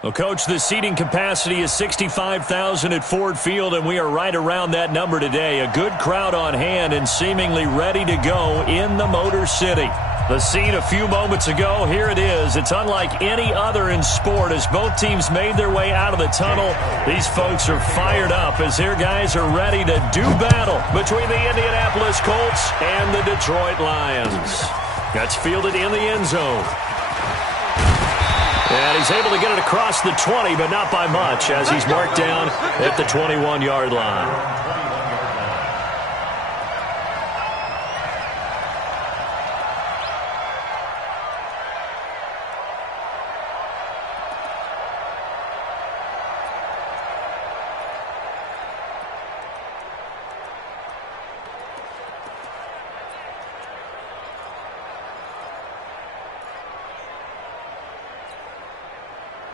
Well, Coach, the seating capacity is 65,000 at Ford Field, and we are right around that number today. A good crowd on hand and seemingly ready to go in the Motor City. The scene a few moments ago, here it is. It's unlike any other in sport as both teams made their way out of the tunnel. These folks are fired up as their guys are ready to do battle between the Indianapolis Colts and the Detroit Lions. That's fielded in the end zone. And he's able to get it across the 20, but not by much as he's marked down at the 21-yard line.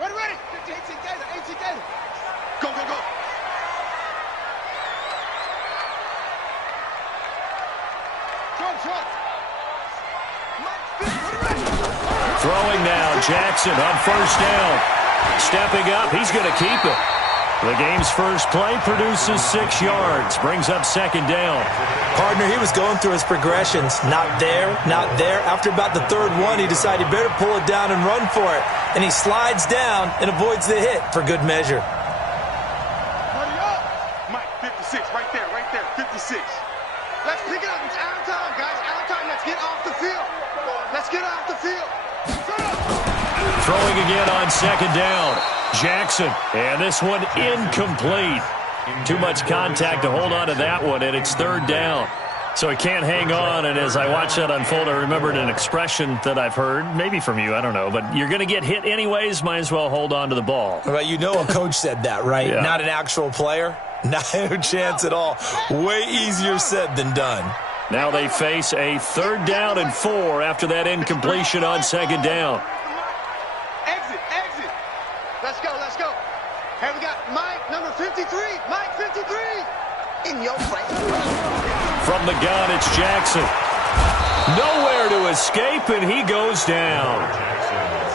Ready. 18 Gator. Go. Throwing now, Jackson on first down. Stepping up, he's going to keep it. The game's first play produces 6 yards, brings up second down. Partner, he was going through his progressions. Not there. After about the third one, he decided he better pull it down and run for it. And he slides down and avoids the hit for good measure. Hurry up. Mike, 56, right there, 56. Let's pick it up. It's out of time, guys. Out of time. Let's get off the field. Throwing again on second down. Jackson, and this one incomplete. Too much contact to hold on to that one, and it's third down. So he can't hang on, and as I watch that unfold, I remembered an expression that I've heard, maybe from you, I don't know, but you're going to get hit anyways, might as well hold on to the ball. Well, you know a coach said that, right? Yeah. Not an actual player. Not a chance at all. Way easier said than done. Now they face a third down and 4 after that incompletion on second down. Exit. Let's go. Hey, we got Mike, number 53. Mike, 53. In your place. From the gun, it's Jackson. Nowhere to escape, and he goes down.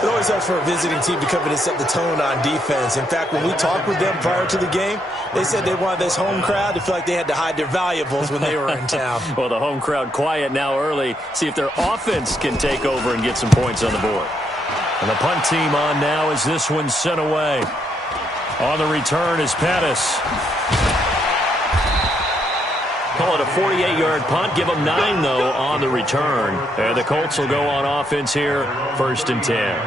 It always helps for a visiting team to come in and set the tone on defense. In fact, when we talked with them prior to the game, they said they wanted this home crowd to feel like they had to hide their valuables when they were in town. Well, the home crowd quiet now early. See if their offense can take over and get some points on the board. And the punt team on now as this one's sent away. On the return is Pettis. Call it a 48-yard punt. Give them 9, though, on the return. And the Colts will go on offense here, 1st and 10.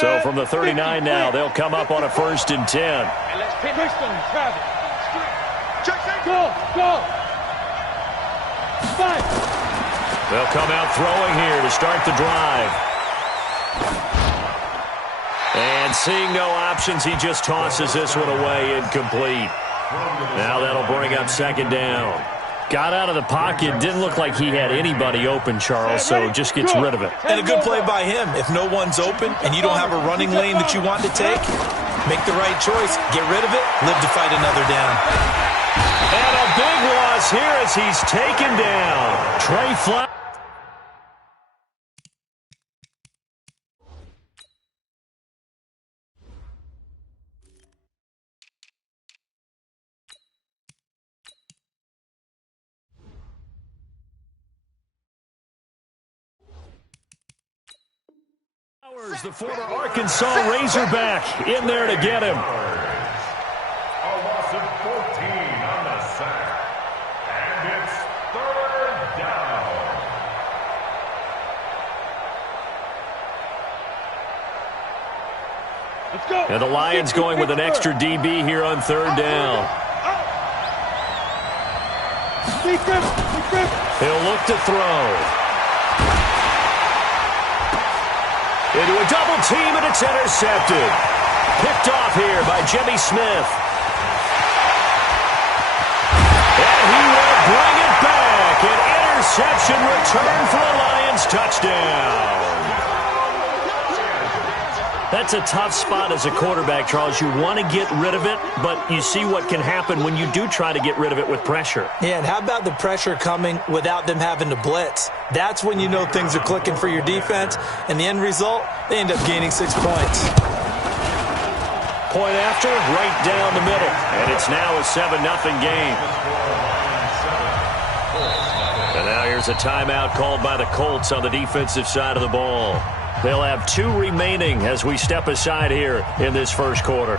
So from the 39 now, they'll come up on a 1st and 10. And let's pin Christian, Travis. Go. 5. They'll come out throwing here to start the drive. And seeing no options, he just tosses this one away incomplete. Now that'll bring up second down. Got out of the pocket. Didn't look like he had anybody open, Charles, so just gets rid of it. And a good play by him. If no one's open and you don't have a running lane that you want to take, make the right choice. Get rid of it. Live to fight another down. And a big loss here as he's taken down. Trey Flowers. The former Arkansas Razorback in there to get him. A loss of 14 on the sack. And it's third down. Let's go. And the Lions going with an extra DB here on third down. He'll look to throw. Into a double team, and it's intercepted. Picked off here by Jimmy Smith. And he will bring it back. An interception return for a Lions touchdown. That's a tough spot as a quarterback, Charles. You want to get rid of it, but you see what can happen when you do try to get rid of it with pressure. Yeah, and how about the pressure coming without them having to blitz? That's when you know things are clicking for your defense, and the end result, they end up gaining 6 points. Point after, right down the middle, and it's now a 7-0 game. And now here's a timeout called by the Colts on the defensive side of the ball. They'll have 2 remaining as we step aside here in this first quarter.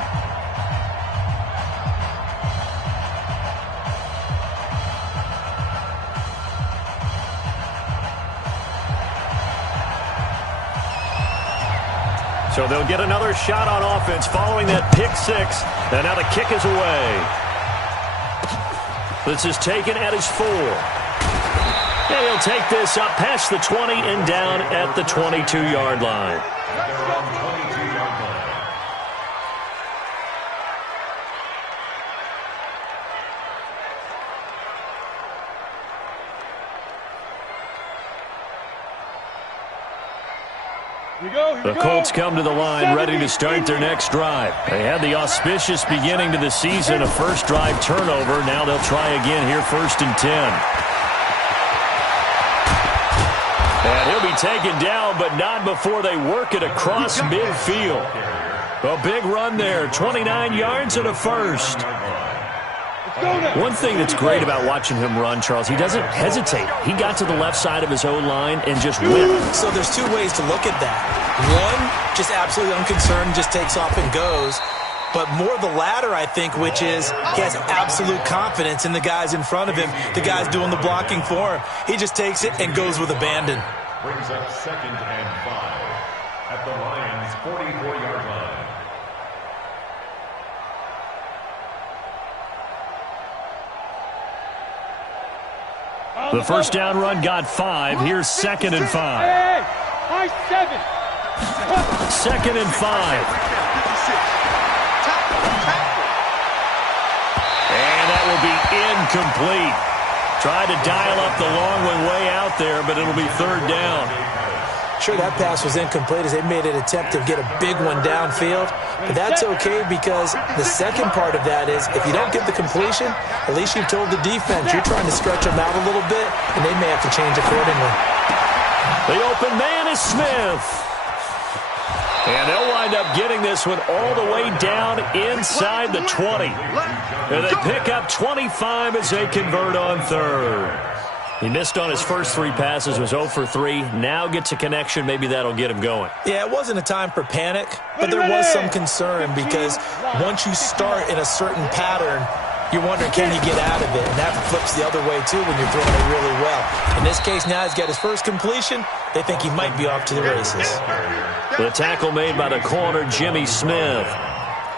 So they'll get another shot on offense following that pick 6. And now the kick is away. This is taken at his 4. And he'll take this up past the 20 and down at the 22-yard line. The Colts come to the line ready to start their next drive. They had the auspicious beginning to the season, a first drive turnover. Now they'll try again here, 1st and 10. And he'll be taken down, but not before they work it across midfield. A big run there, 29 yards and a first. One thing that's great about watching him run, Charles, he doesn't hesitate. He got to the left side of his own line and just went. So there's 2 ways to look at that. One, just absolutely unconcerned, just takes off and goes. But more the latter, I think, which is he has absolute confidence in the guys in front of him, the guys doing the blocking for him. He just takes it and goes with abandon. Brings up 2nd and 5 at the Lions' 44-yard line. The first down run got 5. Here's 2nd and 5. 2nd and 5. And that will be incomplete. Tried to dial up the long one way out there, but it'll be 3rd down. Sure, that pass was incomplete as they made an attempt to get a big one downfield. But that's okay because the second part of that is if you don't get the completion, at least you've told the defense you're trying to stretch them out a little bit, and they may have to change accordingly. The open man is Smith. And they'll wind up getting this one all the way down inside the 20. And they pick up 25 as they convert on 3rd. He missed on his first 3 passes, was 0 for 3. Now gets a connection. Maybe that'll get him going. Yeah, it wasn't a time for panic, but there was some concern because once you start in a certain pattern, you're wondering, can he get out of it? And that flips the other way, too, when you're throwing it really well. In this case, now he's got his first completion. They think he might be off to the races. The tackle made by the corner, Jimmy Smith.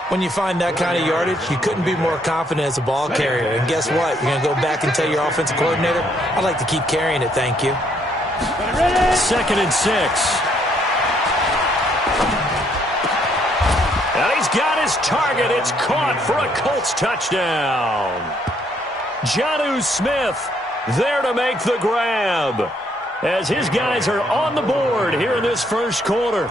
When you find that kind of yardage, you couldn't be more confident as a ball carrier. And guess what? You're going to go back and tell your offensive coordinator, I'd like to keep carrying it, thank you. 2nd and 6. And he's got his target. It's caught for a Colts touchdown. Jonnu Smith there to make the grab as his guys are on the board here in this first quarter.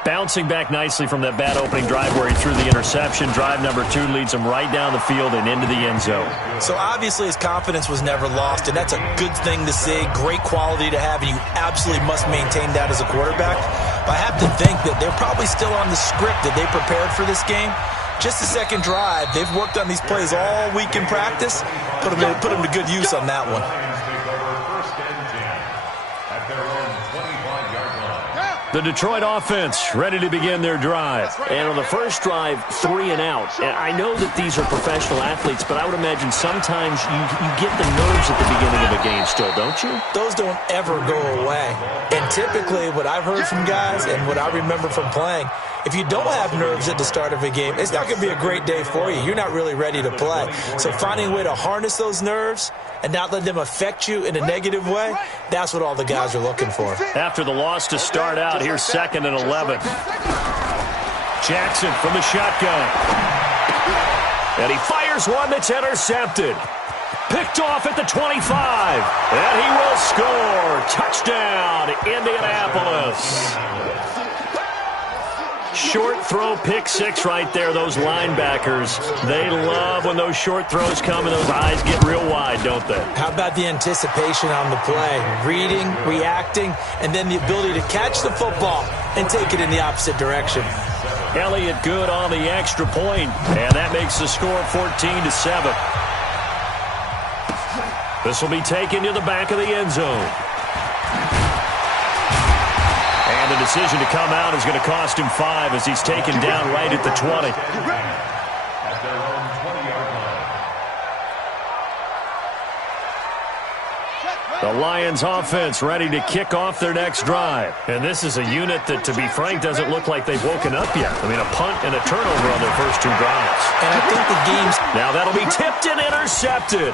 Bouncing back nicely from that bad opening drive where he threw the interception. Drive number 2 leads him right down the field and into the end zone. So obviously his confidence was never lost, and that's a good thing to see, great quality to have, and you absolutely must maintain that as a quarterback. But I have to think that they're probably still on the script that they prepared for this game. Just the second drive, they've worked on these plays all week in practice. Put them to good use on that one. The Detroit offense ready to begin their drive. And on the first drive, 3 and out. And I know that these are professional athletes, but I would imagine sometimes you get the nerves at the beginning of a game still, don't you? Those don't ever go away. And typically what I've heard from guys and what I remember from playing, if you don't have nerves at the start of a game, it's not going to be a great day for you. You're not really ready to play. So finding a way to harness those nerves and not let them affect you in a negative way, that's what all the guys are looking for. After the loss to start out, here's 2nd and 11. Jackson from the shotgun. And he fires one that's intercepted. Picked off at the 25. And he will score. Touchdown, Indianapolis. Short throw, pick six right there. Those linebackers, they love when those short throws come and those eyes get real wide, don't they? How about the anticipation on the play? Reading, reacting, and then the ability to catch the football and take it in the opposite direction. Elliott good on the extra point, and that makes the score 14-7. This will be taken to the back of the end zone. And the decision to come out is going to cost him 5 as he's taken down right at the 20. At their own 20-yard line. The Lions offense ready to kick off their next drive. And this is a unit that, to be frank, doesn't look like they've woken up yet. I mean, a punt and a turnover on their first 2 drives. And I think the game's... Now that'll be tipped and intercepted.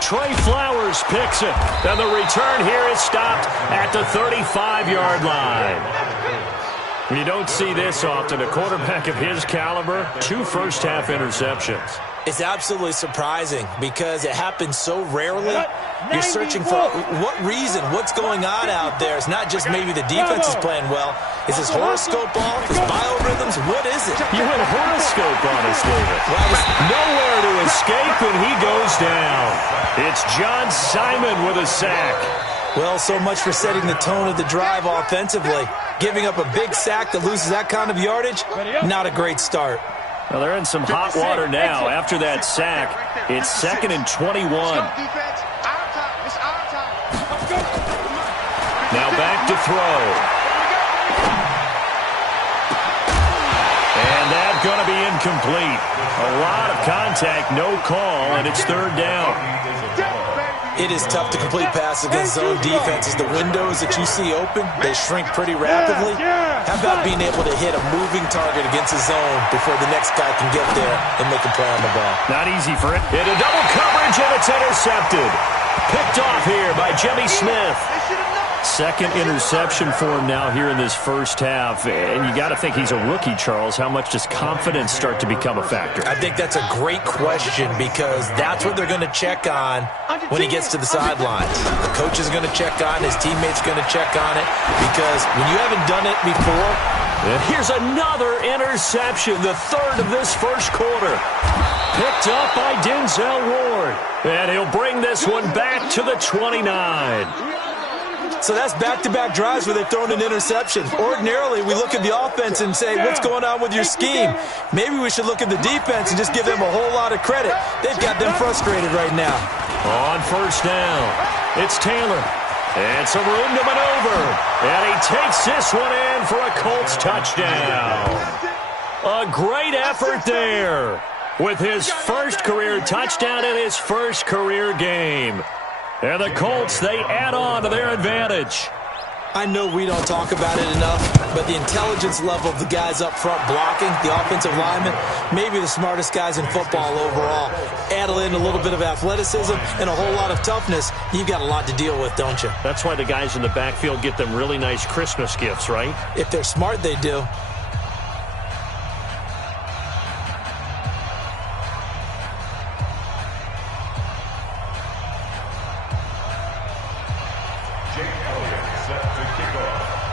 Trey Flowers picks it. And the return here is stopped at the 35-yard line. You don't see this often. A quarterback of his caliber, 2 first-half interceptions. It's absolutely surprising because it happens so rarely. You're searching for what reason, what's going on out there. It's not just maybe the defense is playing well. Is his horoscope off? His biorhythms? What is it? You went horoscope on us, David. Nowhere to escape, and he goes down. It's John Simon with a sack. Well, so much for setting the tone of the drive offensively. Giving up a big sack that loses that kind of yardage, not a great start. Well, they're in some hot water now. After that sack, it's 2nd and 21. Now back to throw. And that's going to be incomplete. A lot of contact, no call, and it's 3rd down. It is tough to complete passes against zone defenses. The windows that you see open, they shrink pretty rapidly. How about being able to hit a moving target against a zone before the next guy can get there and make a play on the ball? Not easy for it. Into double coverage, and it's intercepted. Picked off here by Jimmy Smith. 2nd interception for him now here in this first half. And you got to think he's a rookie, Charles. How much does confidence start to become a factor? I think that's a great question because that's what they're going to check on when he gets to the sidelines. The coach is going to check on, his teammates are going to check on it because when you haven't done it before. And here's another interception, the 3rd of this first quarter. Picked up by Denzel Ward. And he'll bring this one back to the 29. So that's back-to-back drives where they've thrown an interception. Ordinarily, we look at the offense and say, what's going on with your scheme? Maybe we should look at the defense and just give them a whole lot of credit. They've got them frustrated right now. On first down, it's Taylor. And some room to maneuver. And he takes this one in for a Colts touchdown. A great effort there with his first career touchdown in his first career game. And the Colts, they add on to their advantage. I know we don't talk about it enough, but the intelligence level of the guys up front blocking, the offensive linemen, maybe the smartest guys in football overall. Add in a little bit of athleticism and a whole lot of toughness, you've got a lot to deal with, don't you? That's why the guys in the backfield get them really nice Christmas gifts, right? If they're smart, they do.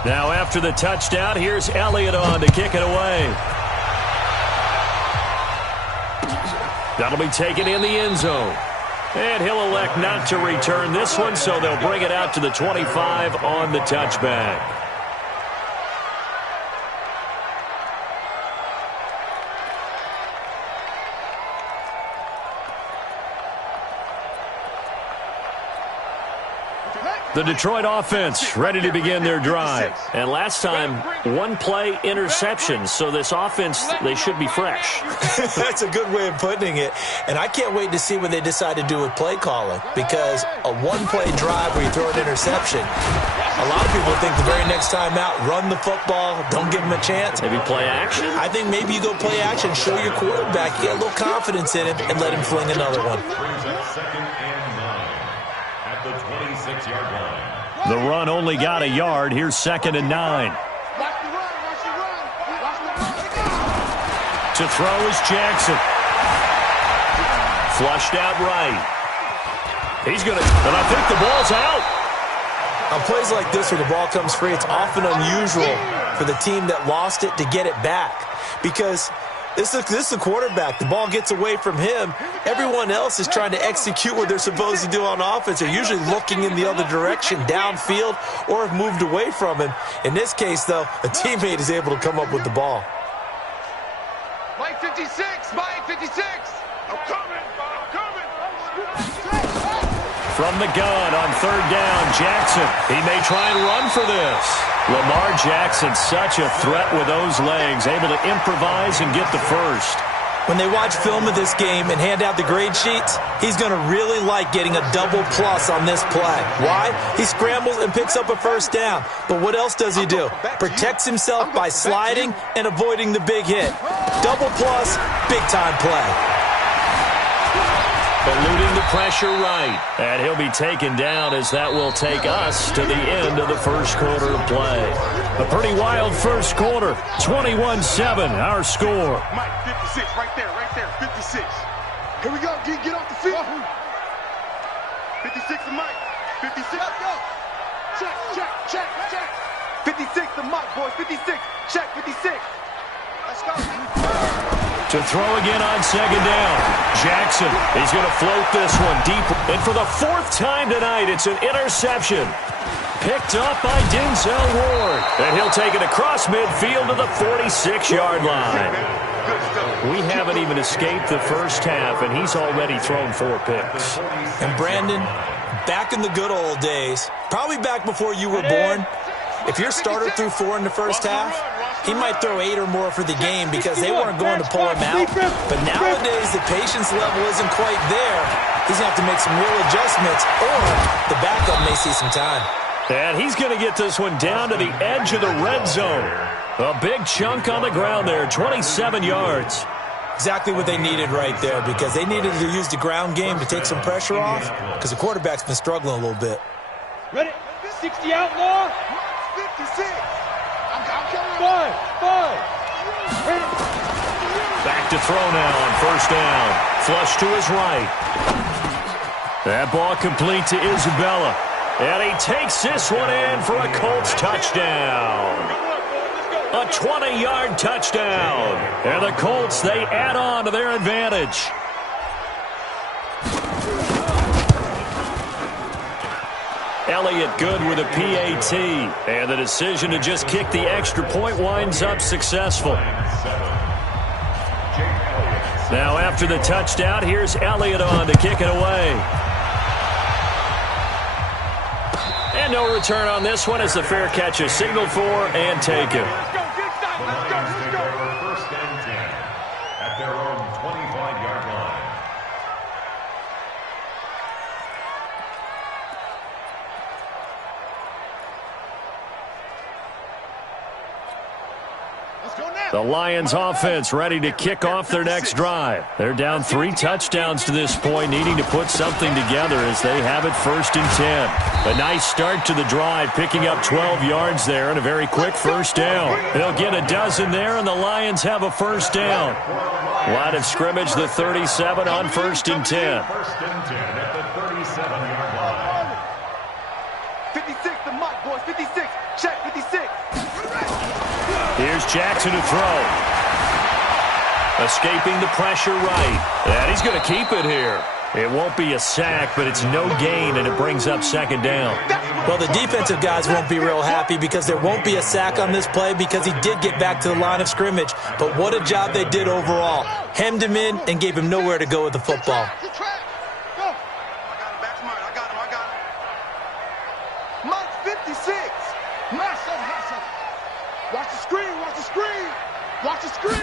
Now after the touchdown, here's Elliott on to kick it away. That'll be taken in the end zone. And he'll elect not to return this one, so they'll bring it out to the 25 on the touchback. The Detroit offense ready to begin their drive. And last time, 1-play interception. So this offense, they should be fresh. That's a good way of putting it. And I can't wait to see what they decide to do with play calling. Because a 1-play drive where you throw an interception, a lot of people think the very next time out, run the football, don't give them a chance. Maybe play action? I think maybe you go play action, show your quarterback, get a little confidence in him, and let him fling another one. Brings up 2nd and 9 at the 26-yard line. The run only got a yard. Here's 2nd and 9. To throw is Jackson. Flushed out right. He's going to, and I think the ball's out. On plays like this where the ball comes free, it's often unusual for the team that lost it to get it back. Because this is a quarterback. The ball gets away from him. Everyone else is trying to execute what they're supposed to do on offense. They're usually looking in the other direction, downfield, or have moved away from him. In this case, though, a teammate is able to come up with the ball. Mike 56, Mike 56. I'm coming. From the gun on third down, Jackson. He may try and run for this. Lamar Jackson, such a threat with those legs, able to improvise and get the first. When they watch film of this game and hand out the grade sheets, he's going to really like getting a double plus on this play. Why? He scrambles and picks up a first down. But what else does he do? Protects himself by sliding and avoiding the big hit. Double plus, big-time play. Eluding the pressure right. And he'll be taken down as that will take us to the end of the first quarter of play. A pretty wild first quarter. 21-7, our score. Mike 56, right there, 56. Here we go, get off the field. 56 to Mike. 56, go. Check. 56 to Mike, boys. 56, check, 56. Let's go. To throw again on second down. Jackson, he's going to float this one deep. And for the fourth time tonight, it's an interception. Picked up by Denzel Ward. And he'll take it across midfield to the 46-yard line. We haven't even escaped the first half, and he's already thrown 4 picks. And Brandon, back in the good old days, probably back before you were born, if your starter threw 4 in the first half, he might throw 8 or more for the game because they weren't going to pull him out. But nowadays, the patience level isn't quite there. He's going to have to make some real adjustments, or the backup may see some time. And he's going to get this one down to the edge of the red zone. A big chunk on the ground there, 27 yards. Exactly what they needed right there, because they needed to use the ground game to take some pressure off, because the quarterback's been struggling a little bit. Ready? 60 outlaw. 56. Five. Back to throw now on first down. Flush to his right. That ball complete to Isabella. And he takes this one in for a Colts touchdown. A 20-yard touchdown. And the Colts, they add on to their advantage. Elliott good with a PAT. And the decision to just kick the extra point winds up successful. Now after the touchdown, here's Elliott on to kick it away. And no return on this one as the fair catch is signaled for and taken. First and 10 at their own 25-yard line. The Lions offense ready to kick off their next drive. They're down 3 touchdowns to this point, needing to put something together as they have it first and 10. A nice start to the drive, picking up 12 yards there and a very quick first down. They'll get a dozen there, and the Lions have a first down. Line of scrimmage, the 37 on first and 10. First and 10 at the 37-yard line. 56 to Mike, boys. 56. Check, 56. Here's Jackson to throw. Escaping the pressure right. And he's going to keep it here. It won't be a sack, but it's no gain, and it brings up second down. Well, the defensive guys won't be real happy because there won't be a sack on this play because he did get back to the line of scrimmage. But what a job they did overall. Hemmed him in and gave him nowhere to go with the football. I got him. Mike 56. Watch the screen.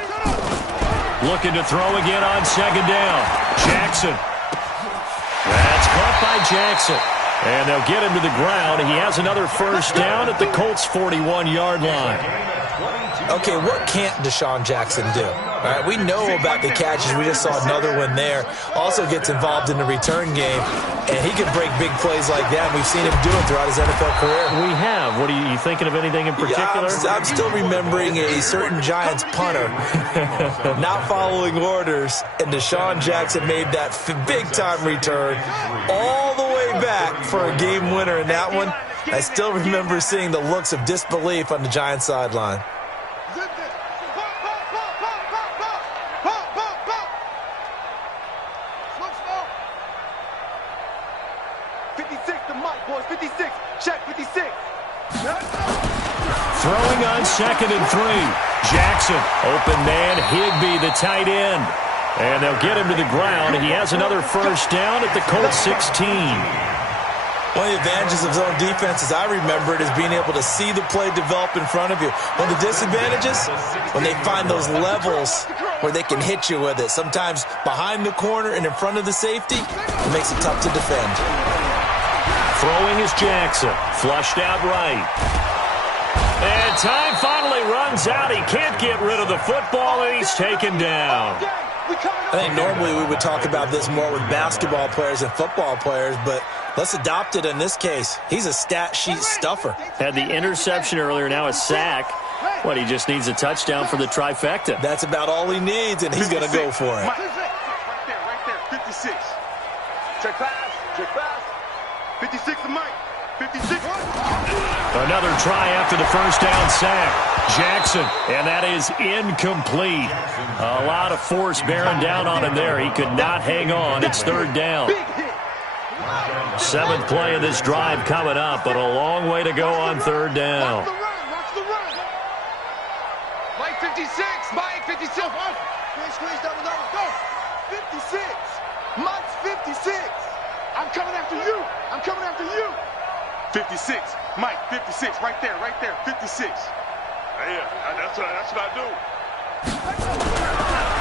Looking to throw again on second down. Jackson. That's caught by Jackson. And they'll get him to the ground. He has another first down at the Colts' 41-yard line. Okay, what can't Deshaun Jackson do? All right, we know about the catches. We just saw another one there. Also gets involved in the return game, and he can break big plays like that. We've seen him do it throughout his NFL career. We have. What are you thinking of anything in particular? Yeah, I'm still remembering a certain Giants punter not following orders, and Deshaun Jackson made that big-time return all the way back for a game winner in that one. I still remember seeing the looks of disbelief on the Giants sideline. 56 to Mike, boys. 56. Check 56. Throwing on 2nd and 3. Jackson, open man, Higbee, the tight end. And they'll get him to the ground. He has another first down at the Colts 16. One of the advantages of zone defense, as I remember it, is being able to see the play develop in front of you. One of the disadvantages, when they find those levels where they can hit you with it. Sometimes behind the corner and in front of the safety, it makes it tough to defend. Throwing is Jackson. Flushed out right. And time finally runs out. He can't get rid of the football, and he's taken down. I think normally we would talk about this more with basketball players and football players, but let's adopt it in this case. He's a stat sheet stuffer. Had the interception earlier, now a sack. What, he just needs a touchdown for the trifecta. That's about all he needs, and he's going to go for it. Right there, 56. Check pass, check pass. 56 to Mike. 56. Another try after the first down sack. Jackson, and that is incomplete. A lot of force bearing down on him there. He could not hang on. It's 3rd down. 7th play of this drive coming up, but a long way to go on 3rd down. Watch the run. Mike 56. Mike 56. Squeeze double. Go. 56. Mike's 56. I'm coming after you. 56. Mike, 56. Right there. 56. Yeah, that's what I do.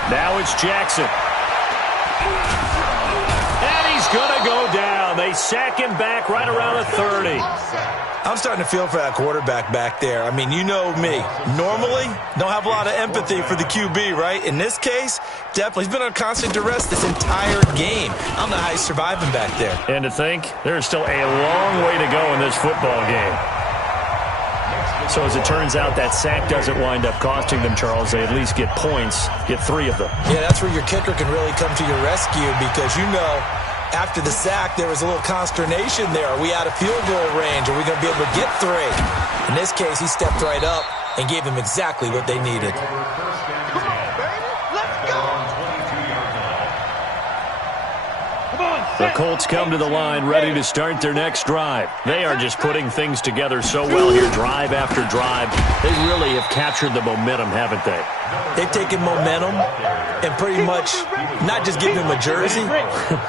Now it's Jackson. And he's going to go down. They sack him back right around the 30. I'm starting to feel for that quarterback back there. I mean, you know me. Normally, don't have a lot of empathy for the QB, right? In this case, definitely. He's been on constant duress this entire game. I don't know how he's surviving back there. And to think, there's still a long way to go in this football game. So as it turns out, that sack doesn't wind up costing them, Charles. They at least get points, get 3 of them. Yeah, that's where your kicker can really come to your rescue because, you know, after the sack, there was a little consternation there. Are we out of field goal range? Are we going to be able to get 3? In this case, he stepped right up and gave them exactly what they needed. Come on, baby. Let's go. The Colts come to the line ready to start their next drive. They are just putting things together so well here, drive after drive. They really have captured the momentum, haven't they? They've taken momentum and pretty much not just given him a jersey,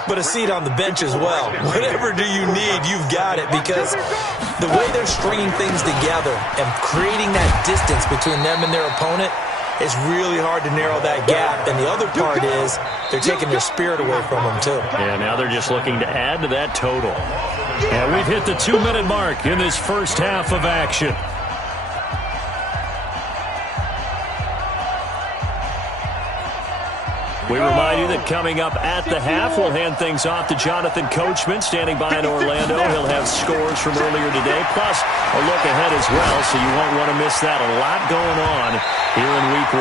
but a seat on the bench as well. Whatever do you need, you've got it, because the way they're stringing things together and creating that distance between them and their opponent, it's really hard to narrow that gap. And the other part is they're taking their spirit away from them, too. Yeah, now they're just looking to add to that total. And we've hit the 2-minute mark in this first half of action. We remind you that coming up at the half, we'll hand things off to Jonathan Coachman, standing by in Orlando. He'll have scores from earlier today, plus a look ahead as well, so you won't want to miss that. A lot going on here in Week 1.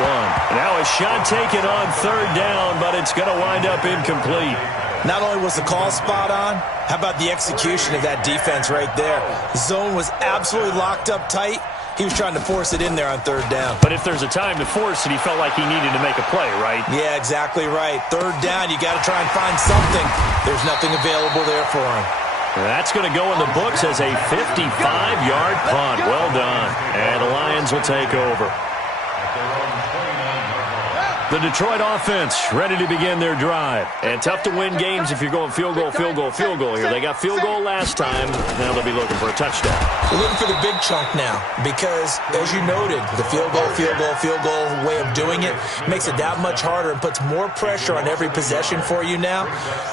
Now a shot taken on 3rd down, but it's going to wind up incomplete. Not only was the call spot on, how about the execution of that defense right there? The zone was absolutely locked up tight. He was trying to force it in there on 3rd down. But if there's a time to force it, he felt like he needed to make a play, right? Yeah, exactly right. 3rd down, you got to try and find something. There's nothing available there for him. That's going to go in the books as a 55-yard punt. Well done. And the Lions will take over. The Detroit offense ready to begin their drive. And tough to win games if you're going field goal here. They got field goal last time. Now they'll be looking for a touchdown. We're looking for the big chunk now because, as you noted, the field goal way of doing it makes it that much harder and puts more pressure on every possession for you now.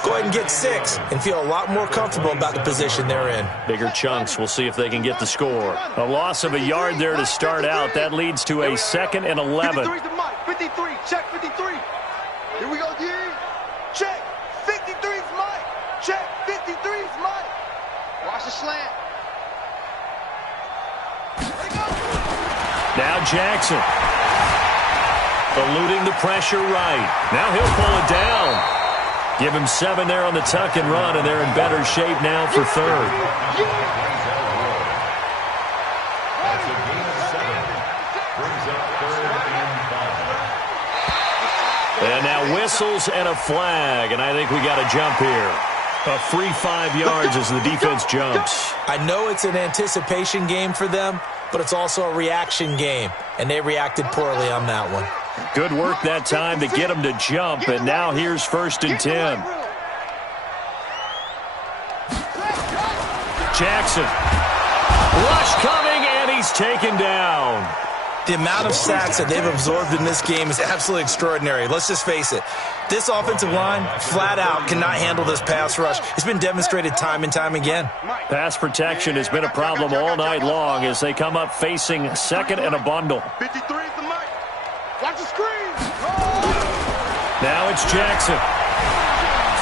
Go ahead and get 6 and feel a lot more comfortable about the position they're in. Bigger chunks. We'll see if they can get the score. A loss of a yard there to start out. That leads to a 2nd and 11. 53 to Mike. 53. Check 53. Here we go, D. Check. 53's Mike. Check. 53's Mike. Watch the slant. Now Jackson. Eluding the pressure right. Now he'll pull it down. Give him 7 there on the tuck and run, and they're in better shape now for third. That's a gain of 7. Brings up 3rd and 5. And now whistles and a flag, and I think we got a jump here. A free 5 yards as the defense jumps. I know it's an anticipation game for them, but it's also a reaction game, and they reacted poorly on that one. Good work that time to get him to jump, and now here's 1st and 10. Jackson. Rush coming, and he's taken down. The amount of sacks that they've absorbed in this game is absolutely extraordinary. Let's just face it. This offensive line, flat out, cannot handle this pass rush. It's been demonstrated time and time again. Pass protection has been a problem all night long as they come up facing 2nd and a bundle. 53 is the mic. Watch the screen. Now it's Jackson.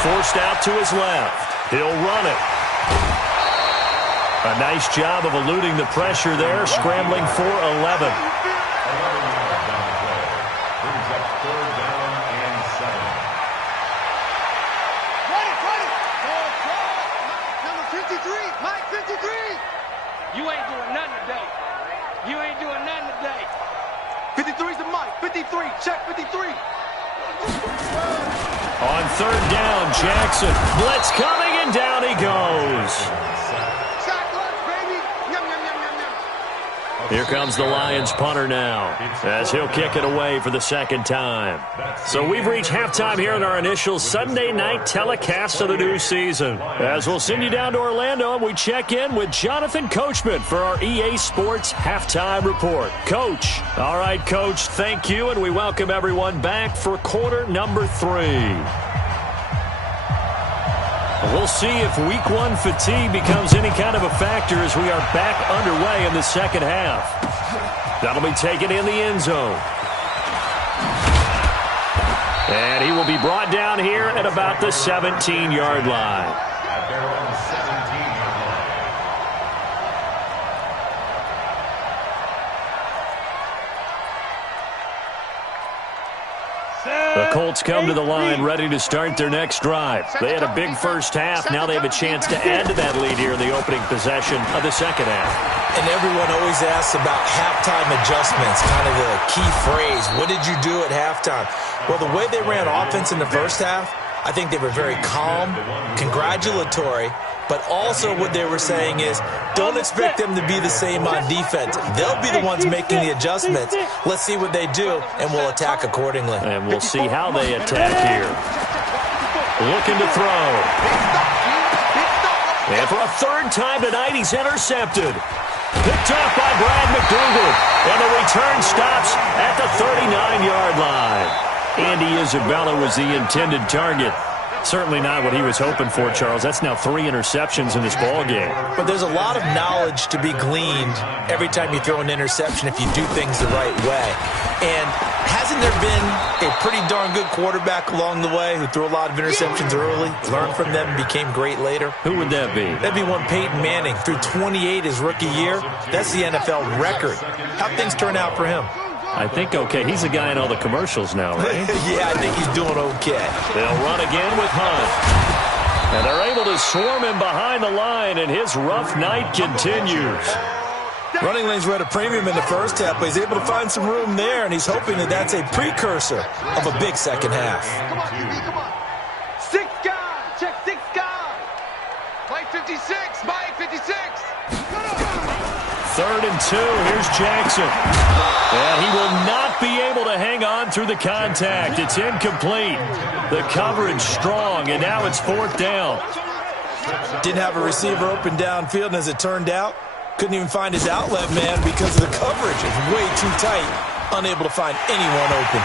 Forced out to his left. He'll run it. A nice job of eluding the pressure there, scrambling for 11. Brings up 3rd down and 7. Number 53, Mike 53. You ain't doing nothing today. You ain't doing nothing today. 53 is the mic. 53, check 53. On 3rd down, Jackson. Blitz coming, and down he goes. Sack lunch, baby. Yum, yum, yum, yum, yum. Here comes the Lions punter now as he'll kick it away for the 2nd time. So we've reached halftime here in our initial Sunday night telecast of the new season. As we'll send you down to Orlando, and we check in with Jonathan Coachman for our EA Sports Halftime Report. Coach. All right, Coach, thank you, and we welcome everyone back for quarter number 3. We'll see if week 1 fatigue becomes any kind of a factor as we are back underway in the 2nd half. That'll be taken in the end zone. And he will be brought down here at about the 17-yard line. At their own 17-yard line. The Colts come to the line ready to start their next drive. They had a big first half. Now they have a chance to add to that lead here in the opening possession of the 2nd half. And everyone always asks about halftime adjustments, kind of the key phrase. What did you do at halftime? Well, the way they ran offense in the first half, I think they were very calm, congratulatory, but also what they were saying is don't expect them to be the same on defense. They'll be the ones making the adjustments. Let's see what they do, and we'll attack accordingly. And we'll see how they attack here. Looking to throw. And for a 3rd time tonight, he's intercepted. Picked off by Brad McDougald. And the return stops at the 39-yard line. Andy Isabella was the intended target. Certainly not what he was hoping for, Charles. That's now 3 interceptions in this ball game. But there's a lot of knowledge to be gleaned every time you throw an interception if you do things the right way. And hasn't there been a pretty darn good quarterback along the way who threw a lot of interceptions early, learned from them, and became great later? Who would that be? That'd be one Peyton Manning. Threw 28 his rookie year. That's the NFL record. How'd things turn out for him? I think okay. He's a guy in all the commercials now, right? Yeah, I think he's doing okay. They'll run again with Hunt. And they're able to swarm him behind the line, and his rough night continues. Running lanes were at a premium in the first half, but he's able to find some room there, and he's hoping that that's a precursor of a big second half. Come on, QB, come on. 6 guys. Check 6 guys. Mike 56. Mike 56. 3rd and 2. Here's Jackson. And he will not be able to hang on through the contact. It's incomplete. The coverage strong, and now it's 4th down. Didn't have a receiver open downfield, and as it turned out, couldn't even find his outlet man because of the coverage. It's way too tight, unable to find anyone open.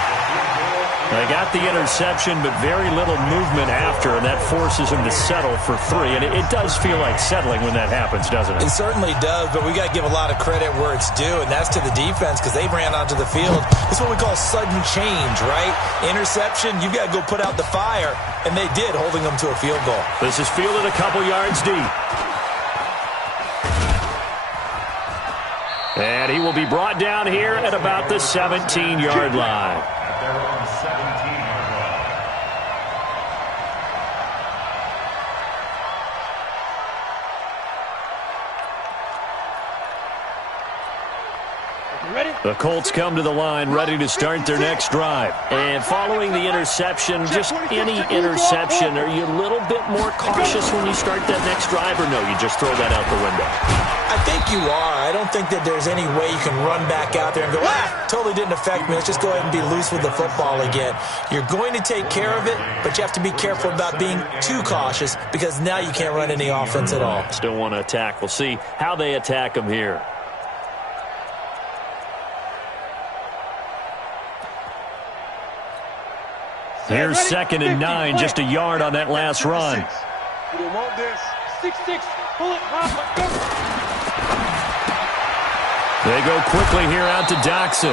They got the interception, but very little movement after, and that forces him to settle for 3. And it does feel like settling when that happens, doesn't it? It certainly does, but we got to give a lot of credit where it's due, and that's to the defense because they ran onto the field. It's what we call sudden change, right? Interception, you got to go put out the fire, and they did, holding them to a field goal. This is fielded a couple yards deep. And he will be brought down here at about the 17-yard line. At their own 17-yard line. The Colts come to the line ready to start their next drive. And following the interception, just any interception, are you a little bit more cautious when you start that next drive, or no, you just throw that out the window? I think you are. I don't think that there's any way you can run back out there and go, totally didn't affect me. Let's just go ahead and be loose with the football again. You're going to take care of it, but you have to be careful about being too cautious because now you can't run any offense at all. Still want to attack. We'll see how they attack them here. Here's 2nd and 9, just a yard on that last run. You don't want this. 6-6. Pull it, hop, go. They go quickly here out to Doxson.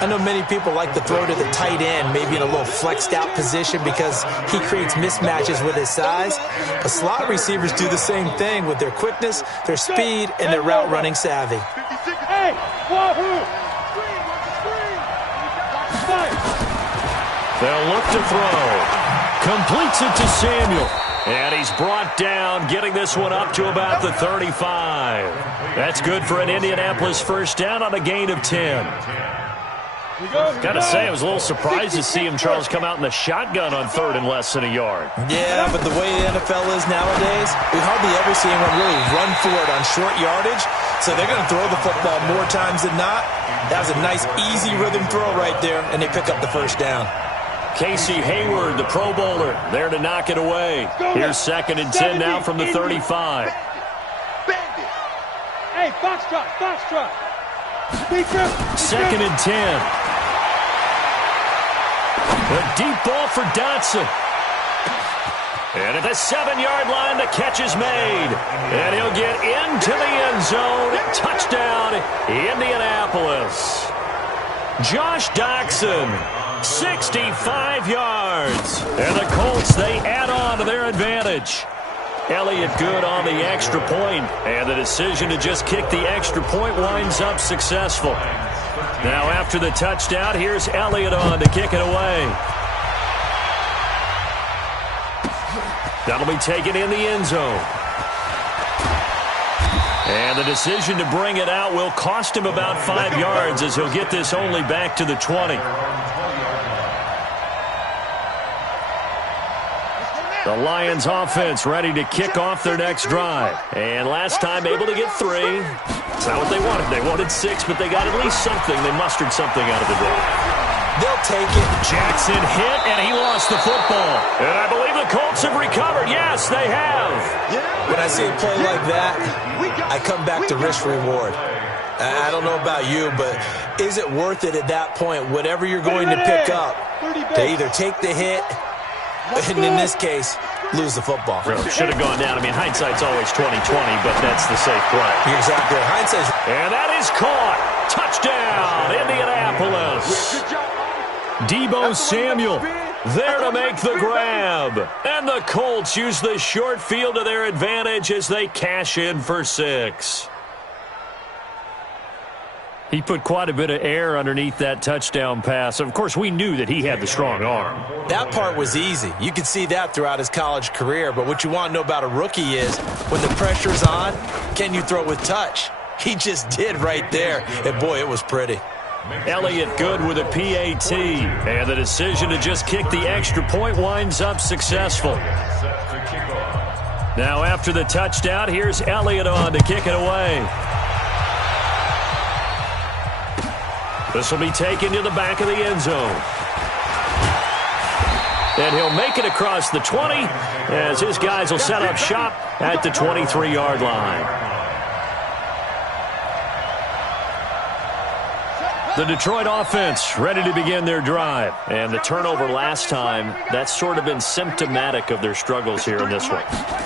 I know many people like to throw to the tight end, maybe in a little flexed out position because he creates mismatches with his size. But slot receivers do the same thing with their quickness, their speed, and their route running savvy. Hey, wahoo! They'll look to throw. Completes it to Samuel. And he's brought down, getting this one up to about the 35. That's good for an Indianapolis first down on a gain of 10. Got to say, I was a little surprised to see him, Charles, come out in the shotgun on 3rd and less than a yard. Yeah, but the way the NFL is nowadays, we hardly ever see anyone really run for it on short yardage. So they're going to throw the football more times than not. That was a nice, easy rhythm throw right there, and they pick up the first down. Casey Hayward, the Pro Bowler, there to knock it away. Here's 2nd and 10 now from the 35. Hey, foxtrot. 2nd and 10. A deep ball for Dotson. And at the 7-yard line, the catch is made. And he'll get into the end zone. Touchdown, Indianapolis. Josh Doxson, 65 yards. And the Colts, they add on to their advantage. Elliott good on the extra point, and the decision to just kick the extra point winds up successful. Now after the touchdown, here's Elliott on to kick it away. That'll be taken in the end zone. And the decision to bring it out will cost him about 5 yards as he'll get this only back to the 20. The Lions offense ready to kick off their next drive. And last time able to get 3. That's not what they wanted. They wanted 6, but they got at least something. They mustered something out of the drive. They'll take it. Jackson hit, and he lost the football. And I believe the Colts have recovered. Yes, they have. When I see a play like that, I come back to risk-reward. I don't know about you, but is it worth it at that point, whatever you're going to pick up, to either take the hit, and in this case, lose the football? Really should have gone down. I mean, hindsight's always 20/20, but that's the safe play. You're exactly right. Hindsight's... And that is caught. Touchdown, Indianapolis. Deebo Samuel there to make the grab. And the Colts use the short field to their advantage as they cash in for 6. He put quite a bit of air underneath that touchdown pass. Of course, we knew that he had the strong arm. That part was easy. You could see that throughout his college career. But what you want to know about a rookie is when the pressure's on, can you throw with touch? He just did right there. And, boy, it was pretty. Elliott good with a PAT. And the decision to just kick the extra point winds up successful. Now after the touchdown, here's Elliott on to kick it away. This will be taken to the back of the end zone. And he'll make it across the 20 as his guys will set up shop at the 23-yard line. The Detroit offense ready to begin their drive. And the turnover last time, that's sort of been symptomatic of their struggles here in this one.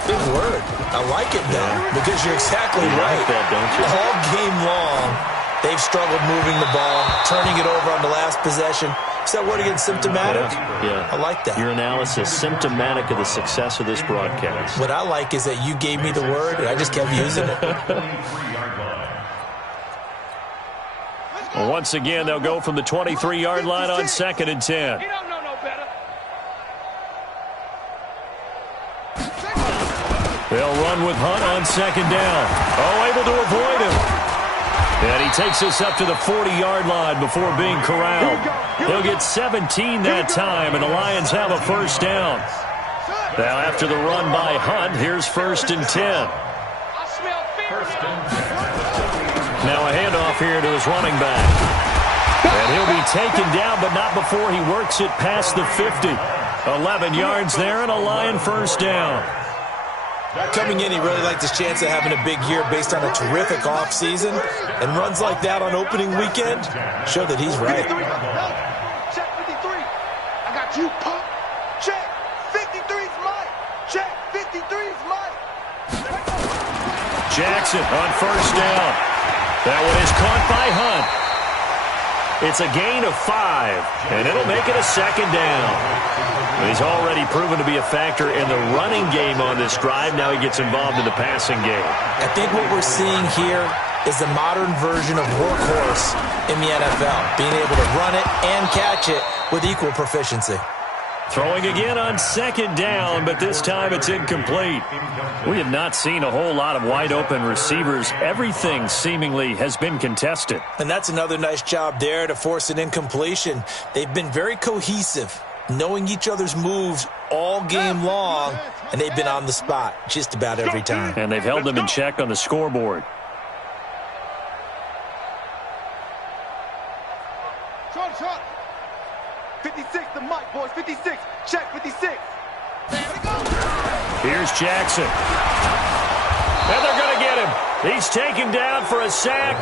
Big word. I like it, though, because you're exactly right. Like that, don't you? All game long, they've struggled moving the ball, turning it over on the last possession. Is that word again, symptomatic? Yeah. I like that. Your analysis, symptomatic of the success of this broadcast. What I like is that you gave me the word, and I just kept using it. Well, once again, they'll go from the 23-yard line on 2nd and 10. He don't know no better. They'll run with Hunt on 2nd down. Oh, able to avoid him. And he takes us up to the 40-yard line before being corralled. He'll get 17 that time, and the Lions have a first down. Now after the run by Hunt, here's 1st and 10. Now a handoff here to his running back. And he'll be taken down, but not before he works it past the 50. 11 yards there and a Lion first down. Coming in, he really liked his chance of having a big year based on a terrific offseason. And runs like that on opening weekend show that he's right. Check 53. I got you, pump. Check. 53's mine. Check. 53's mine. Jackson on first down. That one is caught by Hunt. It's a gain of 5, and it'll make it a second down. He's already proven to be a factor in the running game on this drive. Now he gets involved in the passing game. I think what we're seeing here is the modern version of workhorse in the NFL, being able to run it and catch it with equal proficiency. Throwing again on second down, but this time it's incomplete. We have not seen a whole lot of wide-open receivers. Everything seemingly has been contested. And that's another nice job there to force an incompletion. They've been very cohesive, knowing each other's moves all game long, and they've been on the spot just about every time. And they've held them in check on the scoreboard. Short. 56, the mic, boys. 56. Check 56. Here's Jackson. And they're going to get him. He's taken down for a sack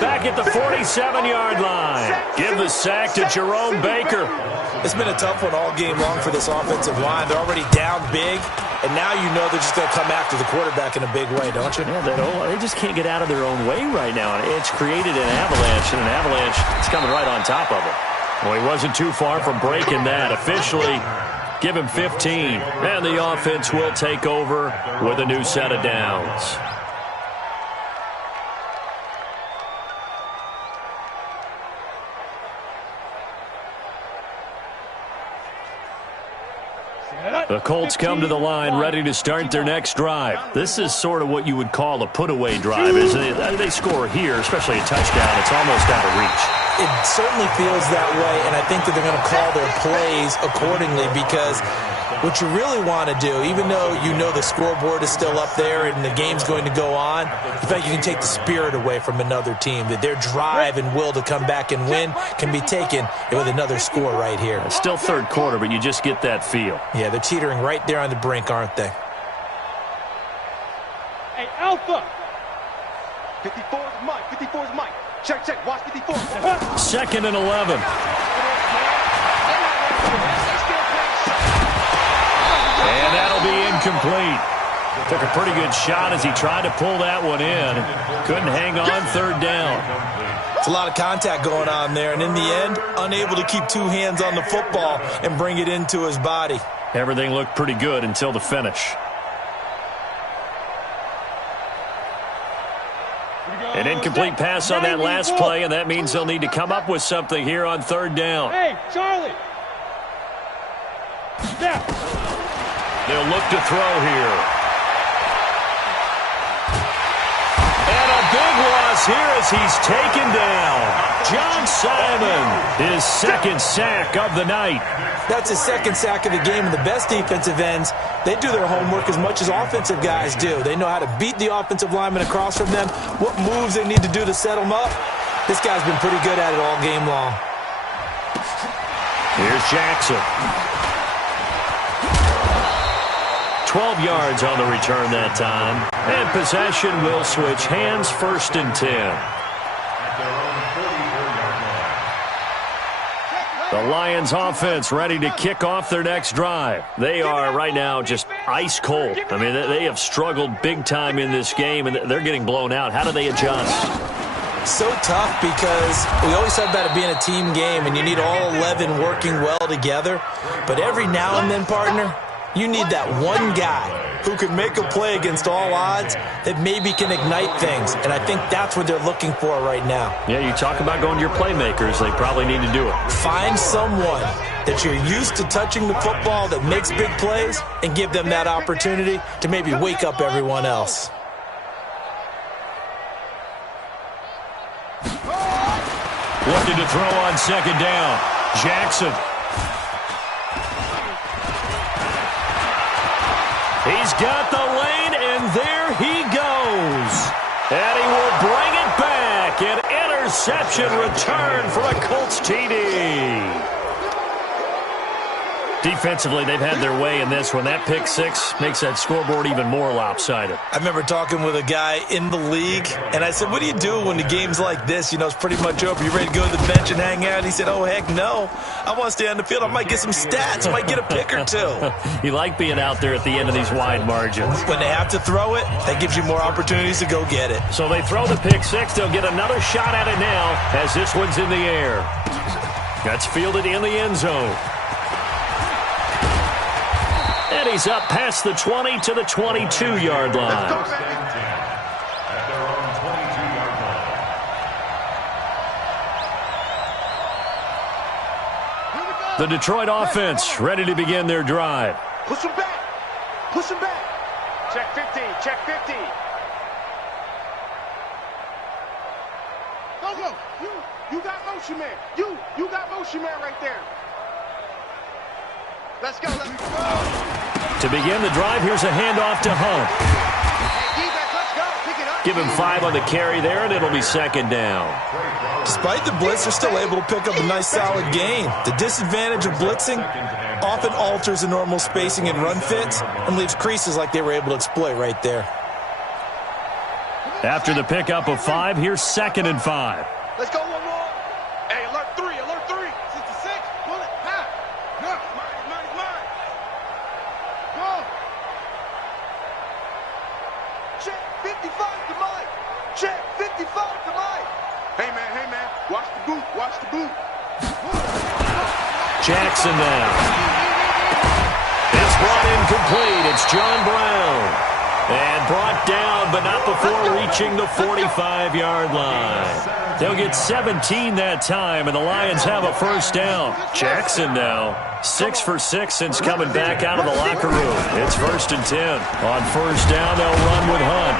back at the 47-yard line. Give the sack to Jerome Baker. It's been a tough one all game long for this offensive line. They're already down big, and now you know they're just going to come after the quarterback in a big way, don't you? Yeah, they just can't get out of their own way right now. And it's created an avalanche, and an avalanche is coming right on top of it. Well, he wasn't too far from breaking that. Officially, give him 15. And the offense will take over with a new set of downs. The Colts come to the line ready to start their next drive. This is sort of what you would call a put-away drive. As they score here, especially a touchdown, it's almost out of reach. It certainly feels that way, and I think that they're going to call their plays accordingly, because what you really want to do, even though you know the scoreboard is still up there and the game's going to go on, in fact, you can take the spirit away from another team, that their drive and will to come back and win can be taken with another score right here. It's still third quarter, but you just get that feel. Yeah, they're teetering right there on the brink, aren't they? Hey, Alpha! 54's Mike. 54's Mike. Check. Watch 54. 2nd and 11. And that'll be incomplete. Took a pretty good shot as he tried to pull that one in. Couldn't hang on, third down. It's a lot of contact going on there, and in the end, unable to keep two hands on the football and bring it into his body. Everything looked pretty good until the finish. An incomplete pass on that last play, and that means they'll need to come up with something here on third down. Hey, Charlie! Snap! They'll look to throw here. And a big loss here as he's taken down. John Simon, his second sack of the night. That's his second sack of the game, and the best defensive ends, they do their homework as much as offensive guys do. They know how to beat the offensive lineman across from them, what moves they need to do to set them up. This guy's been pretty good at it all game long. Here's Jackson. 12 yards on the return that time. And possession will switch hands, 1st and 10. The Lions offense ready to kick off their next drive. They are right now just ice cold. I mean, they have struggled big time in this game, and they're getting blown out. How do they adjust? So tough, because we always talk about it being a team game, and you need all 11 working well together. But every now and then, partner, you need that one guy who can make a play against all odds that maybe can ignite things. And I think that's what they're looking for right now. Yeah, you talk about going to your playmakers. They probably need to do it. Find someone that you're used to touching the football that makes big plays and give them that opportunity to maybe wake up everyone else. Looking to throw on second down. Jackson. He's got the lane, and there he goes. And he will bring it back. An interception return for a Colts TD. Defensively, they've had their way in this one. That pick six makes that scoreboard even more lopsided. I remember talking with a guy in the league, and I said, what do you do when the game's like this? You know, it's pretty much over. You ready to go to the bench and hang out? He said, oh, heck no. I want to stay on the field. I might get some stats. I might get a pick or two. You like being out there at the end of these wide margins. When they have to throw it, that gives you more opportunities to go get it. So they throw the pick six. They'll get another shot at it now as this one's in the air. That's fielded in the end zone. And he's up past the 20 to the 22-yard line. At their own 22-yard line. The Detroit offense ready to begin their drive. Push him back. Push him back. Check 50. Check 50. Go. You got motion man. You got motion man right there. Let's go. To begin the drive, here's a handoff to Hunt. Hey, defense, let's go. Pick it up. Give him 5 on the carry there, and it'll be second down. Despite the blitz, they're still able to pick up a nice, solid gain. The disadvantage of blitzing often alters the normal spacing and run fits and leaves creases like they were able to exploit right there. After the pickup of 5, here's 2nd and 5. Let's go one more. Hey, alert 3. 66. Pull it. Ha. No. Mine. Go. Check 55 to Mike. Check 55 to Mike. Hey, man. Watch the boot. Jackson now. It's brought incomplete. It's John Brown. And brought down, but not before reaching the 45-yard line. They'll get 17 that time, and the Lions have a first down. Jackson now, 6 for 6 since coming back out of the locker room. It's 1st and 10. On first down, they'll run with Hunt.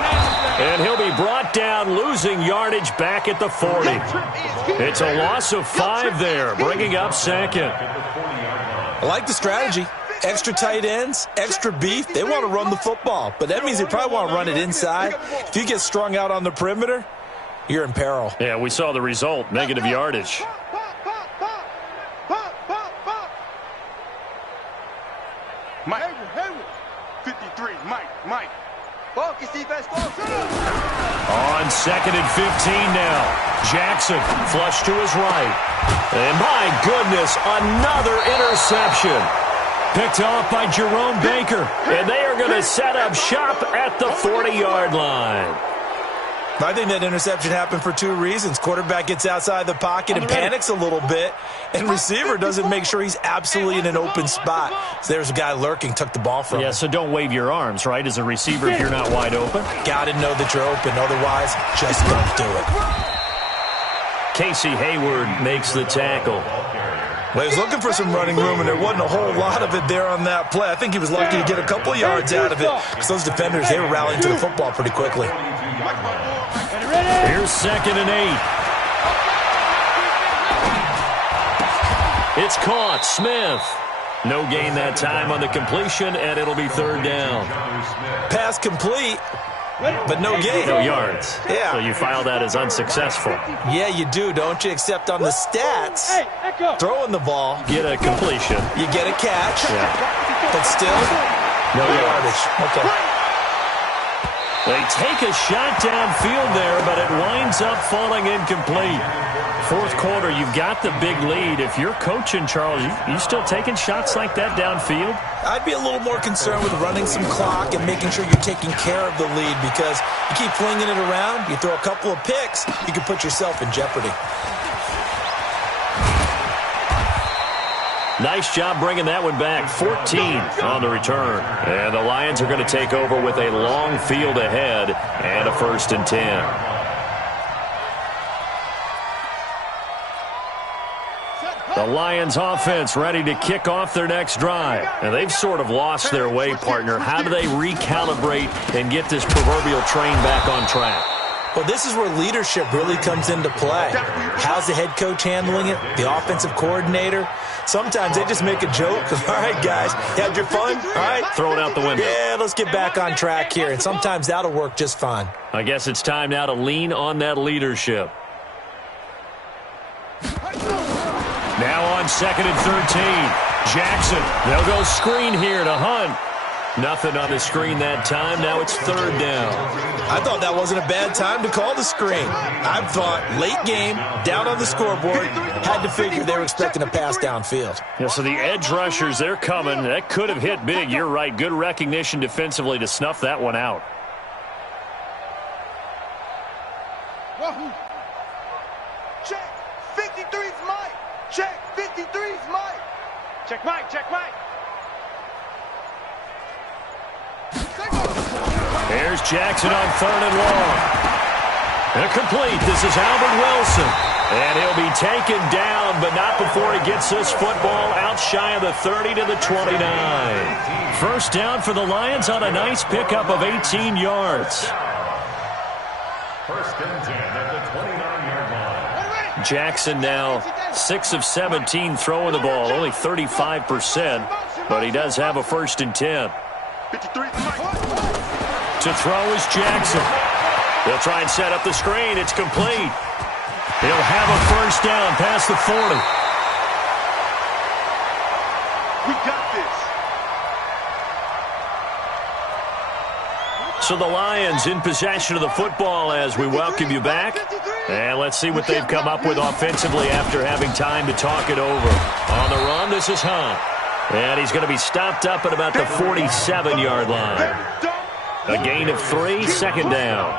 And he'll be brought down, losing yardage back at the 40. It's a loss of 5 there, bringing up 2nd. I like the strategy. Extra tight ends, extra beef. They want to run the football, but that means they probably want to run it inside. If you get strung out on the perimeter, you're in peril. Yeah, we saw the result, negative yardage. Mike. Hayward. 53. Mike. Focus, defense. On 2nd and 15 now. Jackson flush to his right. And my goodness, another interception. Picked off by Jerome Baker. And they are going to set up shop at the 40-yard line. I think that interception happened for 2 reasons. Quarterback gets outside the pocket and panics a little bit, and receiver doesn't make sure he's absolutely in an open spot. So there's a guy lurking, took the ball from him. Yeah, so don't wave your arms, right, as a receiver if you're not wide open. Got to know that you're open. Otherwise, just don't do it. Casey Hayward makes the tackle. Well, he was looking for some running room, and there wasn't a whole lot of it there on that play. I think he was lucky to get a couple yards out of it because those defenders, they were rallying to the football pretty quickly. Here's 2nd and 8. It's caught. Smith. No gain that time on the completion, and it'll be 3rd down. Pass complete, but no gain. No yards. Yeah. So you file that as unsuccessful. Yeah, you do, don't you? Except on the stats, throwing the ball, Get a completion. you get a catch, Yeah. but still, No yardage. Okay. They take a shot downfield there, but it winds up falling incomplete. 4th quarter, you've got the big lead. If you're coaching, Charles, you still taking shots like that downfield? I'd be a little more concerned with running some clock and making sure you're taking care of the lead because you keep flinging it around, you throw a couple of picks, you can put yourself in jeopardy. Nice job bringing that one back. 14 on the return. And the Lions are going to take over with a long field ahead and a 1st and 10. The Lions offense ready to kick off their next drive. And they've sort of lost their way, partner. How do they recalibrate and get this proverbial train back on track? Well, this is where leadership really comes into play. How's the head coach handling it? The offensive coordinator? Sometimes they just make a joke. All right, guys, you had your fun? All right. Throw it out the window. Yeah, let's get back on track here. And sometimes that'll work just fine. I guess it's time now to lean on that leadership. Now on 2nd and 13. Jackson. They'll go screen here to Hunt. Nothing on the screen that time. Now it's 3rd down. I thought that wasn't a bad time to call the screen. I thought late game, down on the scoreboard, had to figure they were expecting a pass downfield. Yeah, so the edge rushers, they're coming. That could have hit big. You're right. Good recognition defensively to snuff that one out. Check. 53's Mike. Check. 53's Mike. Check Mike. Check Mike. Here's Jackson on 3rd and long. Incomplete. This is Albert Wilson. And he'll be taken down, but not before he gets this football out shy of the 30 to the 29. 1st down for the Lions on a nice pickup of 18 yards. 1st and 10 at the 29-yard line. Jackson now 6 of 17 throwing the ball, only 35%, but he does have a 1st and 10. 53's Mike. To throw is Jackson. They'll try and set up the screen. It's complete. He'll have a 1st down past the 40. We got this. So the Lions in possession of the football as we welcome you back. And let's see what they've come up with offensively after having time to talk it over. On the run, this is Hunt. And he's going to be stopped up at about the 47-yard line. A gain of 3, 2nd down.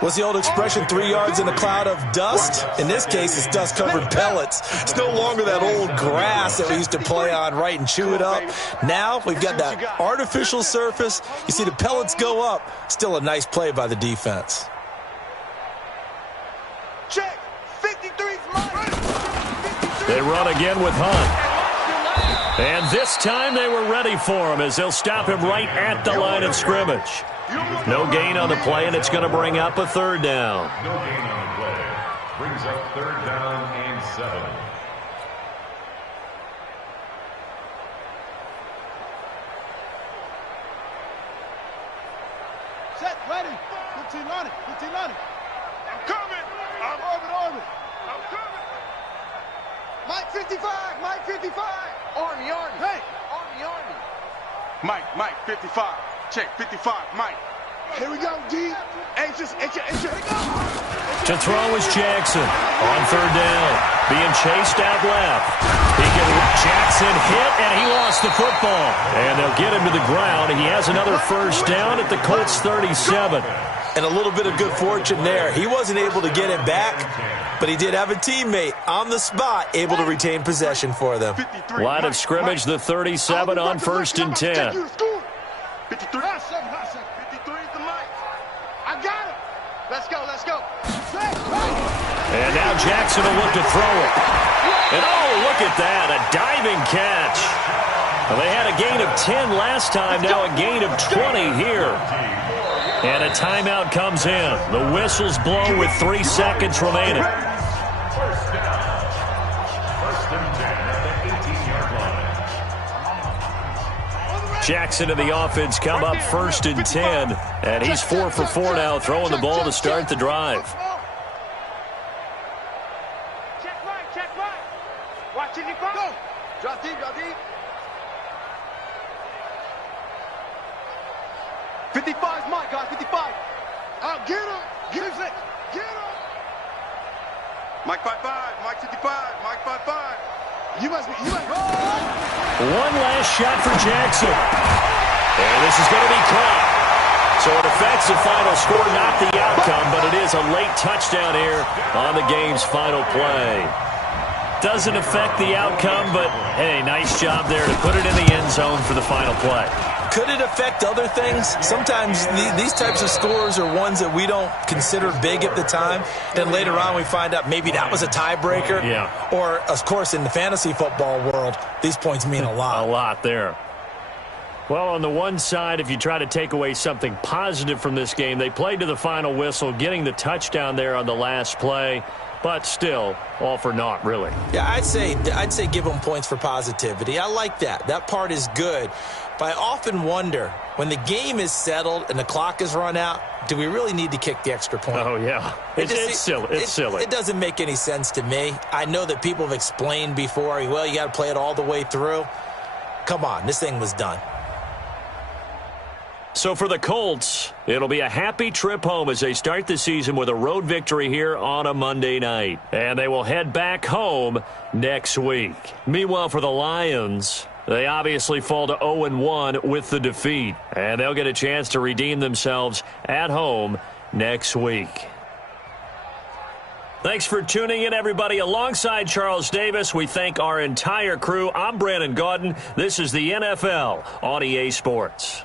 What's the old expression, 3 yards in a cloud of dust? In this case, it's dust-covered pellets. It's no longer that old grass that we used to play on, right, and chew it up. Now we've got that artificial surface. You see the pellets go up. Still a nice play by the defense. Check. 53's Mike. They run again with Hunt. And this time they were ready for him as they'll stop him right at the line of scrimmage. No gain on the play, and it's going to bring up a 3rd down. No gain on the play. Brings up 3rd down and 7. Set. Ready. 15 on it. 15 on it. I'm coming. I'm orbit. I'm coming. Mike 55. Mike 55. Army. Hey. Army. Mike 55. Check 55. Mike. Here we go, D. Anxious. To throw is Jackson on 3rd down. Being chased out left. Jackson hit, and he lost the football. And they'll get him to the ground. He has another 1st down at the Colts 37. And a little bit of good fortune there. He wasn't able to get it back, but he did have a teammate on the spot able to retain possession for them. Line of scrimmage, the 37 on 1st and 10. 53. 53's the Mike. I got him. Let's go. And now Jackson will look to throw it. And oh, look at that, a diving catch. Well, they had a gain of 10 last time, now a gain of 20 here. And a timeout comes in. The whistle's blown with 3 seconds remaining. 1st down. 1st and 10 at the 18-yard line. Jackson and the offense come up 1st and 10. And he's 4 for 4 now, throwing the ball to start the drive. Check Mike. Watching you go. Drop deep. 55's Mike, guys. 55. Get him. Get him. Mike 55. Mike 55. Mike 55. You must be. One last shot for Jackson. And this is going to be caught. So it affects the final score, not the outcome, but it is a late touchdown here on the game's final play. Doesn't affect the outcome, but hey, nice job there to put it in the end zone for the final play. Could it affect other things? Sometimes these types of scores are ones that we don't consider big at the time. Then later on we find out maybe that was a tiebreaker. Yeah. Or, of course, in the fantasy football world, these points mean a lot. A lot there. Well, on the one side, if you try to take away something positive from this game, they played to the final whistle, getting the touchdown there on the last play, but still, all for naught, really. Yeah, I'd say give them points for positivity. I like that. That part is good. But I often wonder, when the game is settled and the clock is run out, do we really need to kick the extra point? Oh, yeah. It's silly. It's silly. It doesn't make any sense to me. I know that people have explained before, well, you got to play it all the way through. Come on, this thing was done. So for the Colts, it'll be a happy trip home as they start the season with a road victory here on a Monday night. And they will head back home next week. Meanwhile, for the Lions, they obviously fall to 0-1 with the defeat. And they'll get a chance to redeem themselves at home next week. Thanks for tuning in, everybody. Alongside Charles Davis, we thank our entire crew. I'm Brandon Gaudin. This is the NFL on EA Sports.